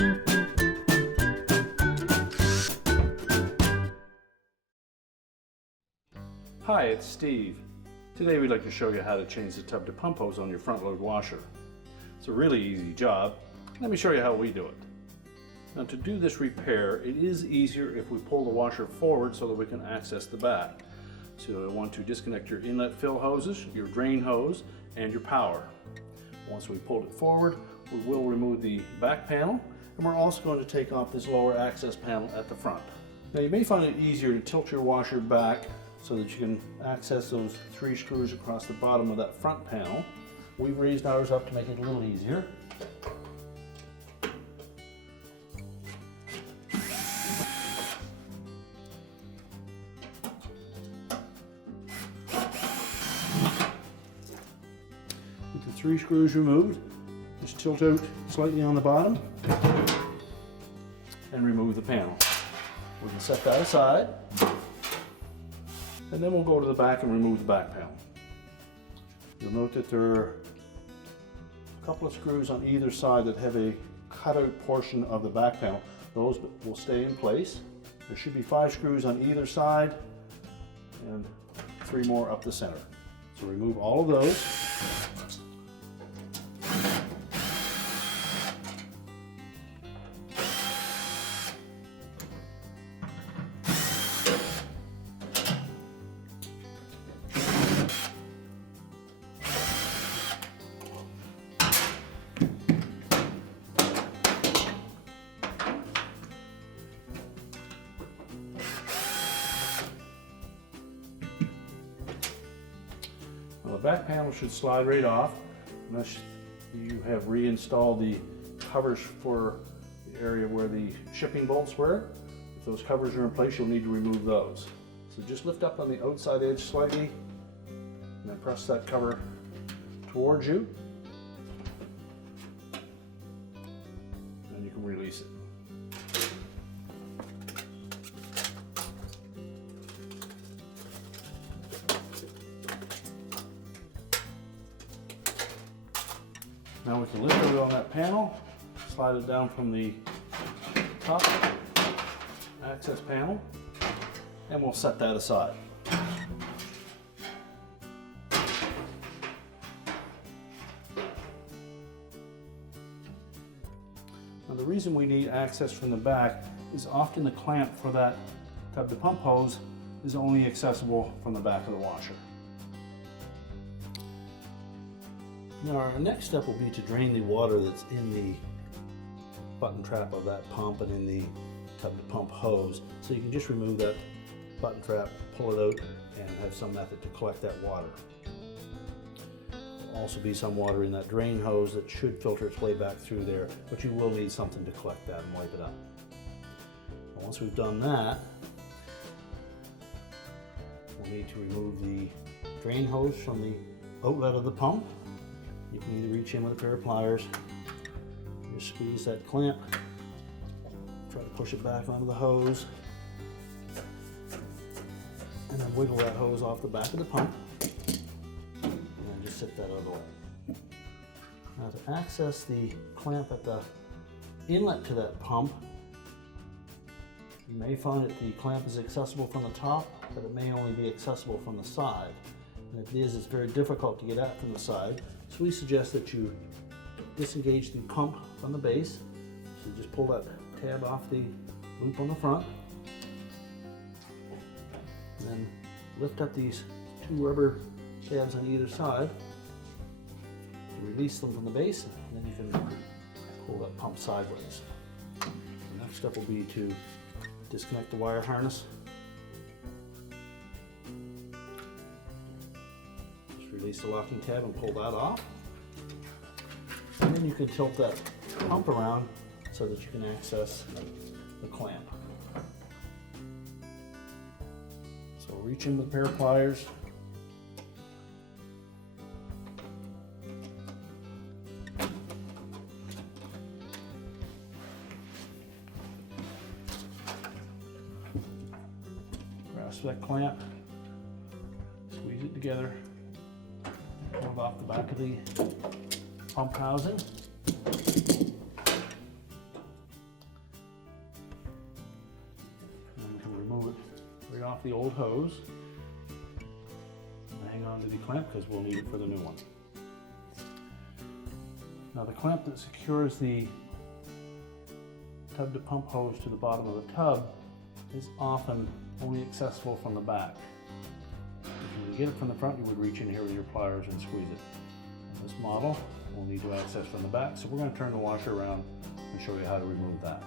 Hi, it's Steve. Today we'd like to show you how to change the tub to pump hose on your front load washer. It's a really easy job. Let me show you how we do it. Now to do this repair, it is easier if we pull the washer forward so that we can access the back. So you'll want to disconnect your inlet fill hoses, your drain hose, and your power. Once we pulled it forward, we will remove the back panel, and we're also going to take off this lower access panel at the front. Now you may find it easier to tilt your washer back so that you can access those 3 screws across the bottom of that front panel. We've raised ours up to make it a little easier. With the 3 screws removed, just tilt out slightly on the bottom and remove the panel. We can set that aside. And then we'll go to the back and remove the back panel. You'll note that there are a couple of screws on either side that have a cutout portion of the back panel. Those will stay in place. There should be 5 screws on either side and 3 more up the center. So remove all of those. Well, the back panel should slide right off unless you have reinstalled the covers for the area where the shipping bolts were. If those covers are in place, you'll need to remove those. So just lift up on the outside edge slightly and then press that cover towards you, and you can release it. Now we can lift it on that panel, slide it down from the top access panel, and we'll set that aside. Now the reason we need access from the back is often the clamp for that tub to pump hose is only accessible from the back of the washer. Now our next step will be to drain the water that's in the button trap of that pump and in the tub to pump hose. So you can just remove that button trap, pull it out, and have some method to collect that water. There'll also be some water in that drain hose that should filter its way back through there, but you will need something to collect that and wipe it up. And once we've done that, we'll need to remove the drain hose from the outlet of the pump. You can either reach in with a pair of pliers, just squeeze that clamp, try to push it back onto the hose, and then wiggle that hose off the back of the pump, and then just sit that out of the way. Now to access the clamp at the inlet to that pump, you may find that the clamp is accessible from the top, but it may only be accessible from the side. And if it is, it's very difficult to get at from the side. So we suggest that you disengage the pump from the base. So just pull that tab off the loop on the front. And then lift up these 2 rubber tabs on either side. Release them from the base, and then you can pull that pump sideways. The next step will be to disconnect the wire harness. Release the locking tab and pull that off. And then you can tilt that pump around so that you can access the clamp. So reach in with a pair of pliers. Grasp that clamp, squeeze it together. Pull it off the back of the pump housing. off the old hose. And hang on to the clamp because we'll need it for the new one. Now the clamp that secures the tub to pump hose to the bottom of the tub is often only accessible from the back. If you get it from the front, you would reach in here with your pliers and squeeze it. On this model, we'll need to access from the back, so we're going to turn the washer around and show you how to remove that.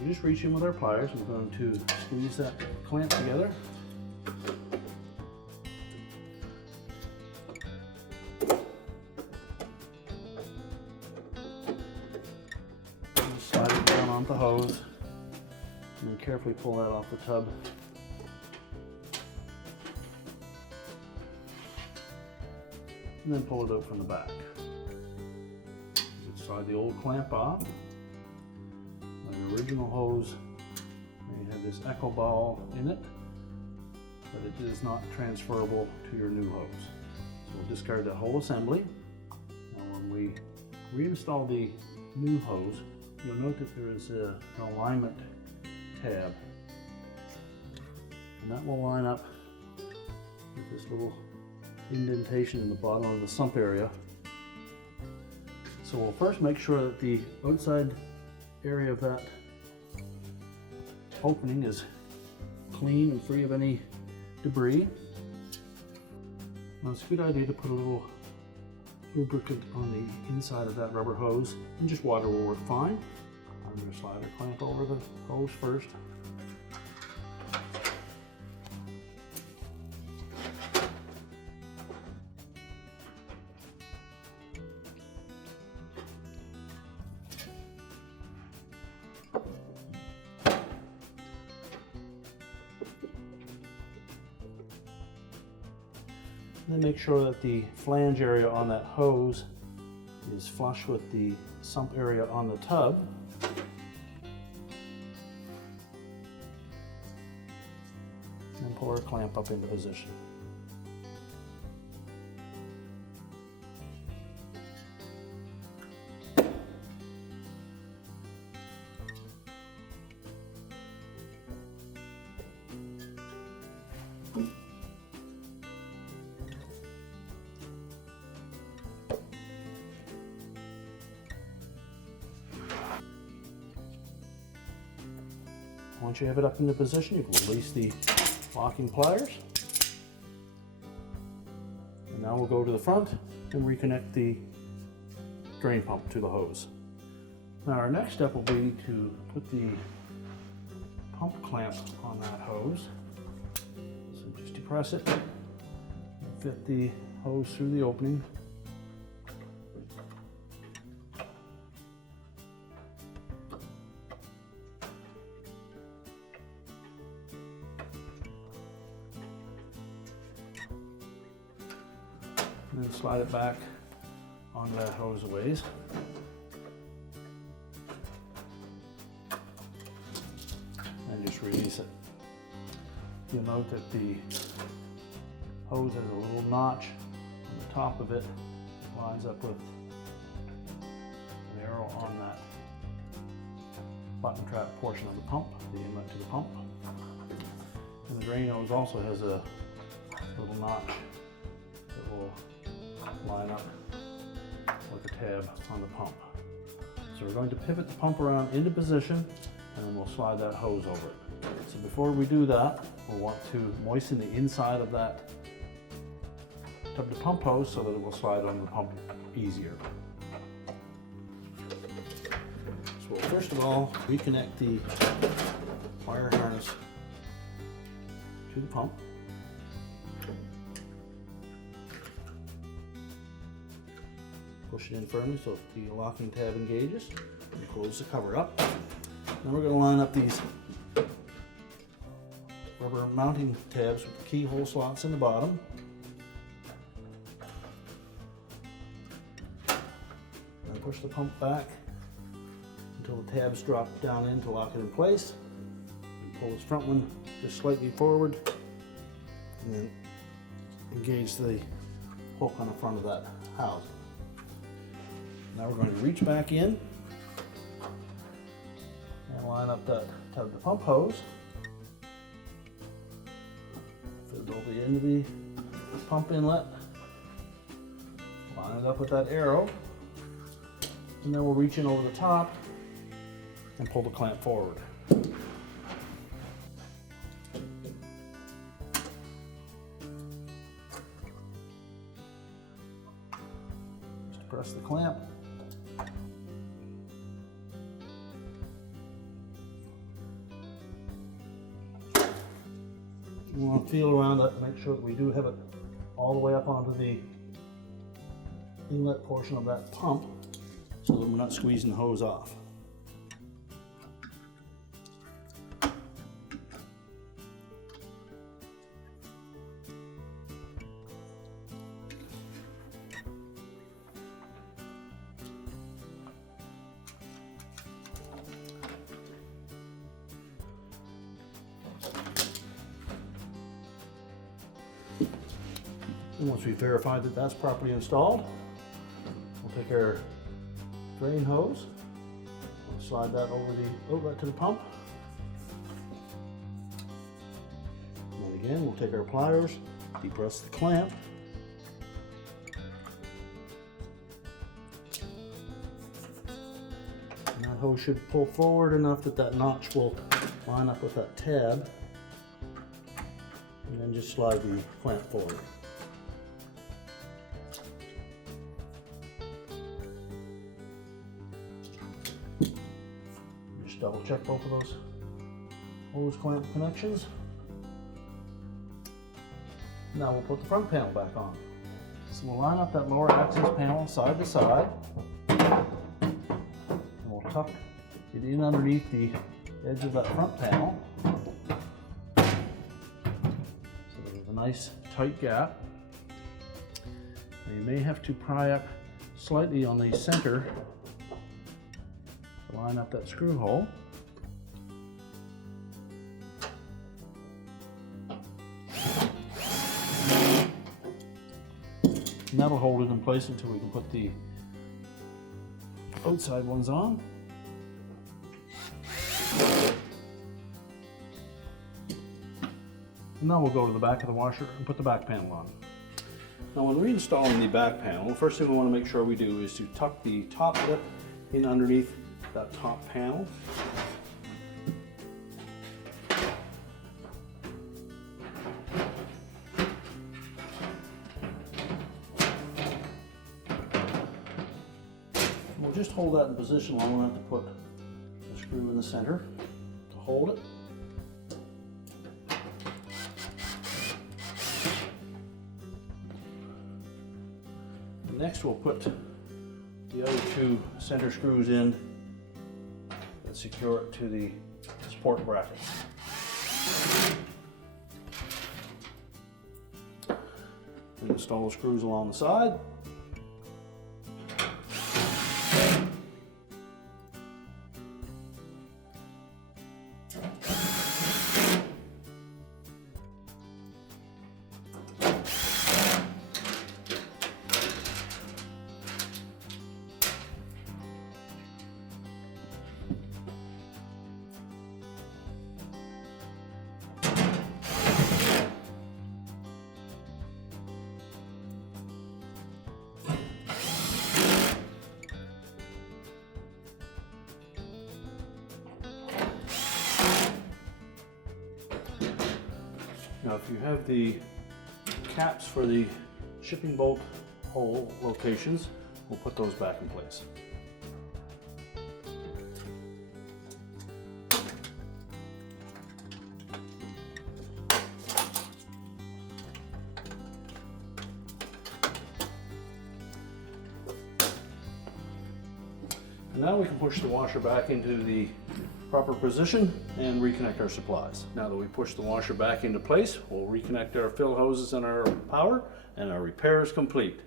We just reach in with our pliers. We're going to squeeze that clamp together. Slide it down onto the hose and then carefully pull that off the tub. And then pull it out from the back. You slide the old clamp off. The original hose may have this echo ball in it, but it is not transferable to your new hose. So we'll discard that whole assembly. Now when we reinstall the new hose, you'll note that there is an alignment tab, and that will line up with this little indentation in the bottom of the sump area. So we'll first make sure that the outside area of that opening is clean and free of any debris. Now it's a good idea to put a little lubricant on the inside of that rubber hose, and just water will work fine. I'm going to slide a clamp over the hose first. And then make sure that the flange area on that hose is flush with the sump area on the tub. And pull our clamp up into position. Once you have it up into position, you can release the locking pliers. And now we'll go to the front and reconnect the drain pump to the hose. Now our next step will be to put the pump clamp on that hose. So just depress it, fit the hose through the opening. And then slide it back onto that hose a ways. And just release it. You'll note that the hose has a little notch on the top of it. It lines up with an arrow on that button trap portion of the pump, the inlet to the pump. And the drain hose also has a little notch that will line up with the tab on the pump. So we're going to pivot the pump around into position, and then we'll slide that hose over it. So before we do that, we'll want to moisten the inside of that tub to pump hose so that it will slide on the pump easier. So we'll first of all reconnect the wire harness to the pump. Push it in firmly so the locking tab engages, and close the cover up. Then we're going to line up these rubber mounting tabs with the keyhole slots in the bottom. Then push the pump back until the tabs drop down in to lock it in place. And pull this front one just slightly forward, and then engage the hook on the front of that housing. Now we're going to reach back in and line up that tub to pump hose. the end of the pump inlet, line it up with that arrow, and then we'll reach in over the top and pull the clamp forward. Just press the clamp. We want to feel around it, make sure that we do have it all the way up onto the inlet portion of that pump so that we're not squeezing the hose off. And once we verify that that's properly installed, we'll take our drain hose, we'll slide that over the outlet to the pump. And then again, we'll take our pliers, depress the clamp. And that hose should pull forward enough that that notch will line up with that tab. And then just slide the clamp forward. Just double check both of those hose clamp connections. Now we'll put the front panel back on. So we'll line up that lower access panel side to side. And we'll tuck it in underneath the edge of that front panel. So there's a nice tight gap. Now you may have to pry up slightly on the center to line up that screw hole. And that'll hold it in place until we can put the outside ones on. And now we'll go to the back of the washer and put the back panel on. Now when reinstalling the back panel, the first thing we want to make sure we do is to tuck the top lip in underneath that top panel. We'll just hold that in position long enough to put the screw in the center to hold it. And next we'll put the other two center screws in and secure it to the support brackets. And install the screws along the side. Now if you have the caps for the shipping bolt hole locations, we'll put those back in place. And now we can push the washer back into the proper position and reconnect our supplies. Now that we push the washer back into place, we'll reconnect our fill hoses and our power, and our repair is complete.